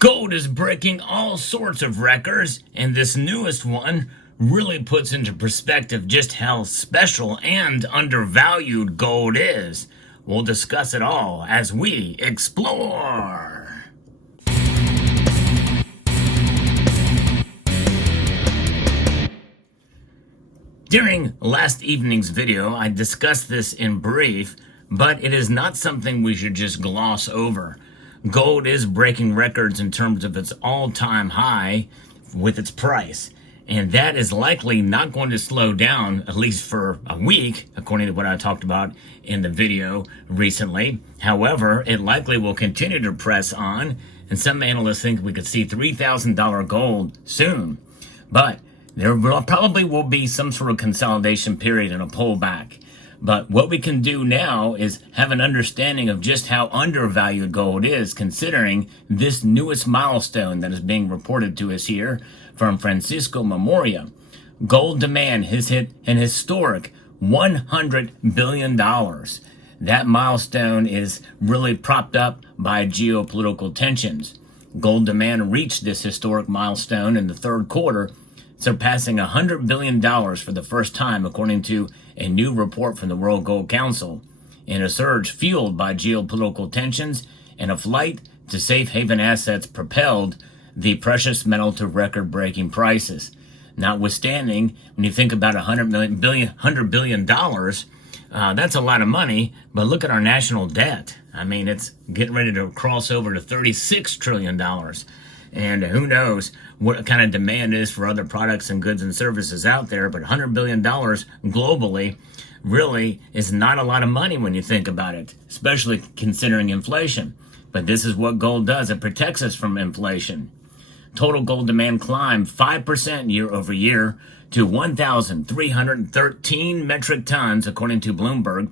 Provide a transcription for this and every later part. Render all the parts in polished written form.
Gold is breaking all sorts of records, and this newest one really puts into perspective just how special and undervalued gold is. We'll discuss it all as we explore. During last evening's video, I discussed this in brief, but it is not something we should just gloss over. Gold is breaking records in terms of its all-time high with its price, and that is likely not going to slow down, at least for a week, according to what I talked about in the video recently. However, it likely will continue to press on, and some analysts think we could see $3,000 gold soon. But there probably will be some sort of consolidation period and a pullback. But what we can do now is have an understanding of just how undervalued gold is, considering this newest milestone that is being reported to us here from Francisco Memoria. Gold demand has hit an historic $100 billion. That milestone is really propped up by geopolitical tensions. Gold demand reached this historic milestone in the third quarter, surpassing $100 billion for the first time, according to a new report from the World Gold Council, in a surge fueled by geopolitical tensions and a flight to safe haven assets propelled the precious metal to record-breaking prices. Notwithstanding, when you think about $100 billion, that's a lot of money, but look at our national debt. I mean, it's getting ready to cross over to $36 trillion. And who knows what kind of demand is for other products and goods and services out there, but $100 billion globally really is not a lot of money when you think about it, especially considering inflation. But this is what gold does. It protects us from inflation. Total gold demand climbed 5% year over year to 1,313 metric tons, according to Bloomberg,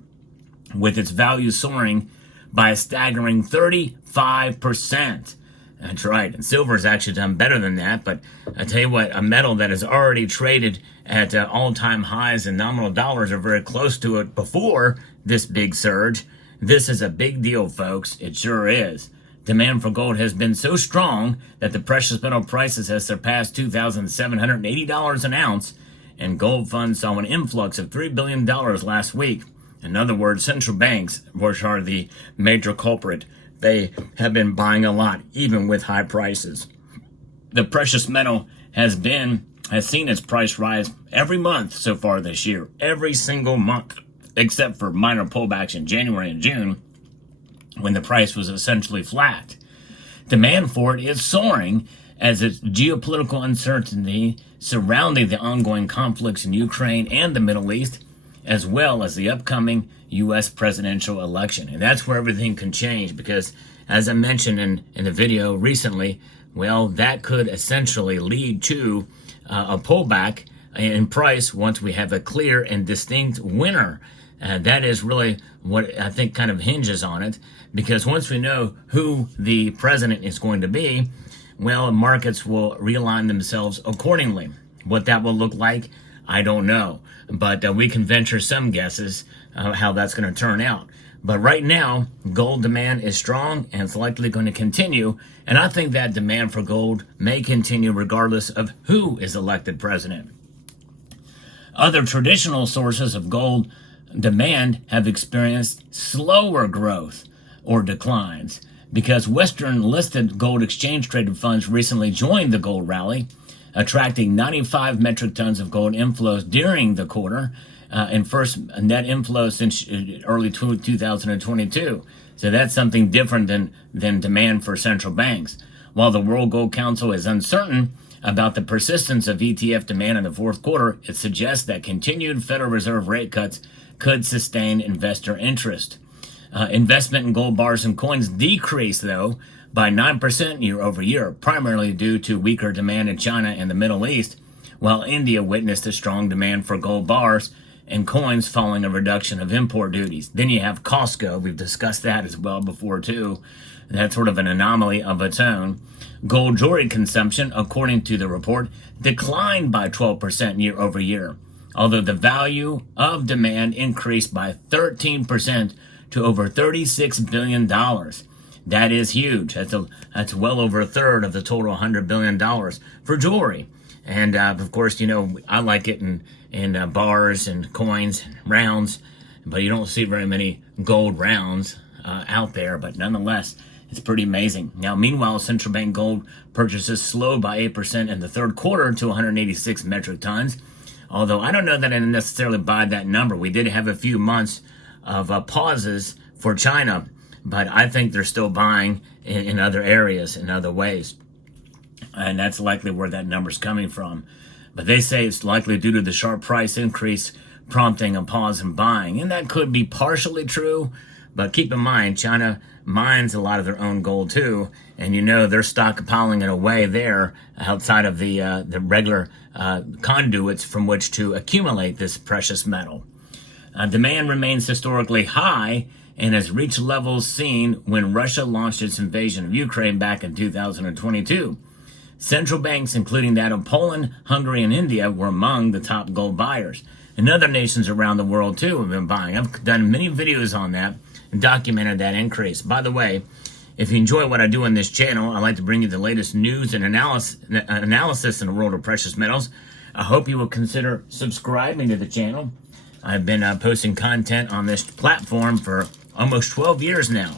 with its value soaring by a staggering 35%. That's right, and silver's actually done better than that, but I tell you what, a metal that has already traded at all-time highs in nominal dollars or very close to it before this big surge. This is a big deal, folks. It sure is. Demand for gold has been so strong that the precious metal prices has surpassed $2,780 an ounce, and gold funds saw an influx of $3 billion last week. In other words, central banks, which are the major culprit, they have been buying a lot, even with high prices. The precious metal has seen its price rise every month so far this year, every single month, except for minor pullbacks in January and June, when the price was essentially flat. Demand for it is soaring as its geopolitical uncertainty surrounding the ongoing conflicts in Ukraine and the Middle East, as well as the upcoming U.S. presidential election. And that's where everything can change because, as I mentioned in the video recently, well, that could essentially lead to a pullback in price once we have a clear and distinct winner. That is really what I think kind of hinges on it, because once we know who the president is going to be, well, markets will realign themselves accordingly. What that will look like, I don't know, but we can venture some guesses how that's going to turn out. But right now, gold demand is strong and it's likely going to continue, and I think that demand for gold may continue regardless of who is elected president. Other traditional sources of gold demand have experienced slower growth or declines because Western listed gold exchange traded funds recently joined the gold rally, attracting 95 metric tons of gold inflows during the quarter, and first net inflows since early 2022. So that's something different than demand for central banks. While the World Gold Council is uncertain about the persistence of ETF demand in the fourth quarter, it suggests that continued Federal Reserve rate cuts could sustain investor interest. Investment in gold bars and coins decreased, though, by 9% year over year, primarily due to weaker demand in China and the Middle East, while India witnessed a strong demand for gold bars and coins following a reduction of import duties. Then you have Costco. We've discussed that as well before, too. That's sort of an anomaly of its own. Gold jewelry consumption, according to the report, declined by 12% year over year, although the value of demand increased by 13% to over $36 billion. That is huge. That's well over a third of the total $100 billion for jewelry. And of course, I like it in bars and coins, and rounds, but you don't see very many gold rounds out there. But nonetheless, it's pretty amazing. Now, meanwhile, central bank gold purchases slowed by 8% in the third quarter to 186 metric tons. Although I don't know that I necessarily buy that number. We did have a few months of pauses for China, but I think they're still buying in other areas, in other ways. And that's likely where that number's coming from. But they say it's likely due to the sharp price increase prompting a pause in buying. And that could be partially true, but keep in mind, China mines a lot of their own gold too, and they're stockpiling it away there outside of the regular conduits from which to accumulate this precious metal. Demand remains historically high and has reached levels seen when Russia launched its invasion of Ukraine back in 2022. Central banks, including that of Poland, Hungary, and India, were among the top gold buyers. And other nations around the world too have been buying. I've done many videos on that and documented that increase. By the way, if you enjoy what I do on this channel, I like to bring you the latest news and analysis in the world of precious metals. I hope you will consider subscribing to the channel. I've been posting content on this platform for almost 12 years now.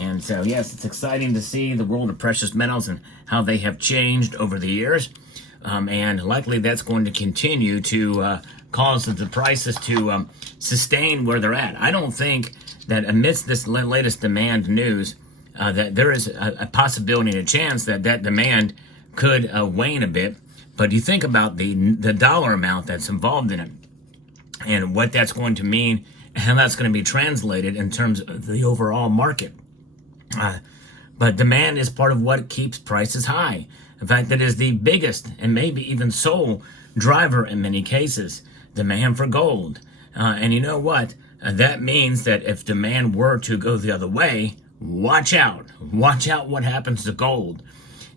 And so, yes, it's exciting to see the world of precious metals and how they have changed over the years. And likely that's going to continue to cause the prices to sustain where they're at. I don't think that amidst this latest demand news, that there is a possibility and a chance that demand could wane a bit. But you think about the dollar amount that's involved in it and what that's going to mean and how that's going to be translated in terms of the overall market. But demand is part of what keeps prices high. In fact, it is the biggest and maybe even sole driver in many cases, demand for gold. And you know what? That means that if demand were to go the other way, watch out. Watch out what happens to gold.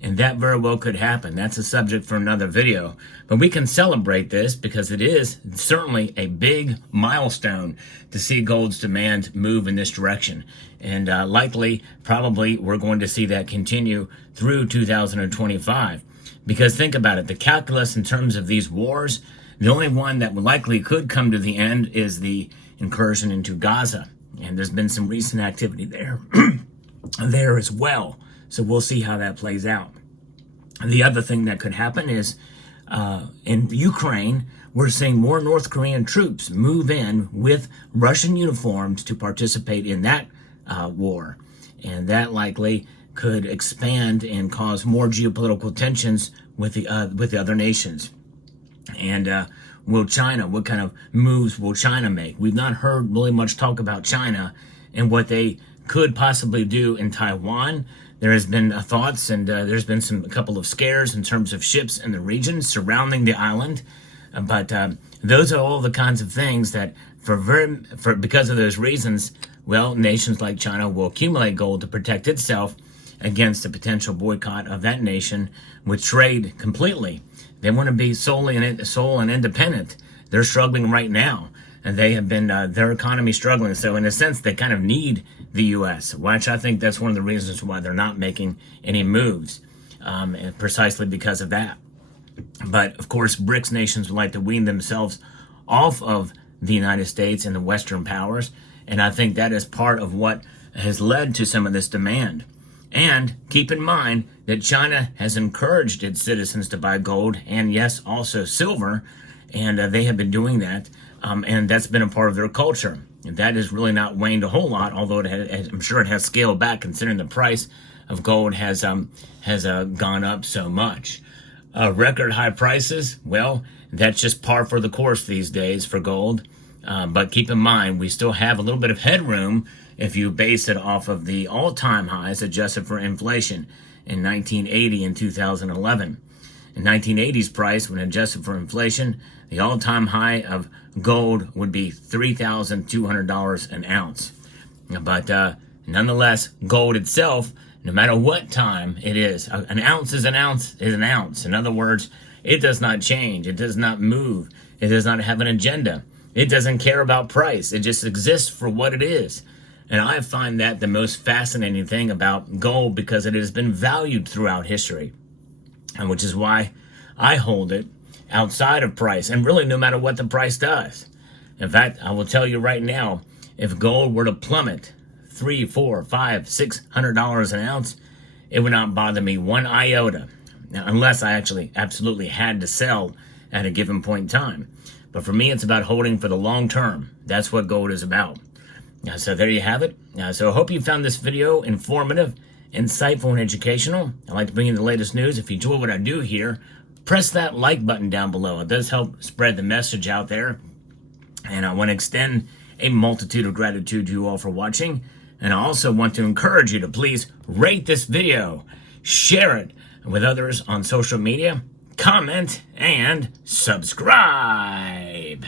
And that very well could happen. That's a subject for another video. But we can celebrate this because it is certainly a big milestone to see gold's demand move in this direction. And likely, probably, we're going to see that continue through 2025. Because think about it, the calculus in terms of these wars, the only one that likely could come to the end is the incursion into Gaza. And there's been some recent activity there, there as well. So we'll see how that plays out. The other thing that could happen is in Ukraine, we're seeing more North Korean troops move in with Russian uniforms to participate in that war. And that likely could expand and cause more geopolitical tensions with the other nations. And what kind of moves will China make? We've not heard really much talk about China and what they could possibly do in Taiwan. There has been thoughts, and there's been a couple of scares in terms of ships in the region surrounding the island. But those are all the kinds of things that, because of those reasons, well, nations like China will accumulate gold to protect itself against a potential boycott of that nation with trade completely. They want to be sole and independent. They're struggling right now, and they have been their economy struggling. So in a sense, they kind of need the U.S., which I think that's one of the reasons why they're not making any moves, precisely because of that. But of course, BRICS nations would like to wean themselves off of the United States and the Western powers, and I think that is part of what has led to some of this demand. And keep in mind that China has encouraged its citizens to buy gold and, yes, also silver, and they have been doing that, and that's been a part of their culture. And that has really not waned a whole lot, although I'm sure it has scaled back considering the price of gold has gone up so much. Record high prices, well, that's just par for the course these days for gold. But keep in mind, we still have a little bit of headroom if you base it off of the all-time highs adjusted for inflation in 1980 and 2011. In 1980's price, when adjusted for inflation, the all-time high of gold would be $3,200 an ounce. But nonetheless, gold itself, no matter what time it is, an ounce is an ounce is an ounce. In other words, it does not change. It does not move. It does not have an agenda. It doesn't care about price. It just exists for what it is. And I find that the most fascinating thing about gold because it has been valued throughout history, and which is why I hold it outside of price, and really no matter what the price does. In fact, I will tell you right now, if gold were to plummet $300, $400, $500, $600 an ounce, it would not bother me one iota. Now, unless I actually absolutely had to sell at a given point in time. But for me, it's about holding for the long term. That's what gold is about. So there you have it. So I hope you found this video informative, insightful, and educational. I'd like to bring you the latest news. If you enjoy what I do here, press that like button down below. It does help spread the message out there. And I want to extend a multitude of gratitude to you all for watching. And I also want to encourage you to please rate this video, share it with others on social media, comment, and subscribe.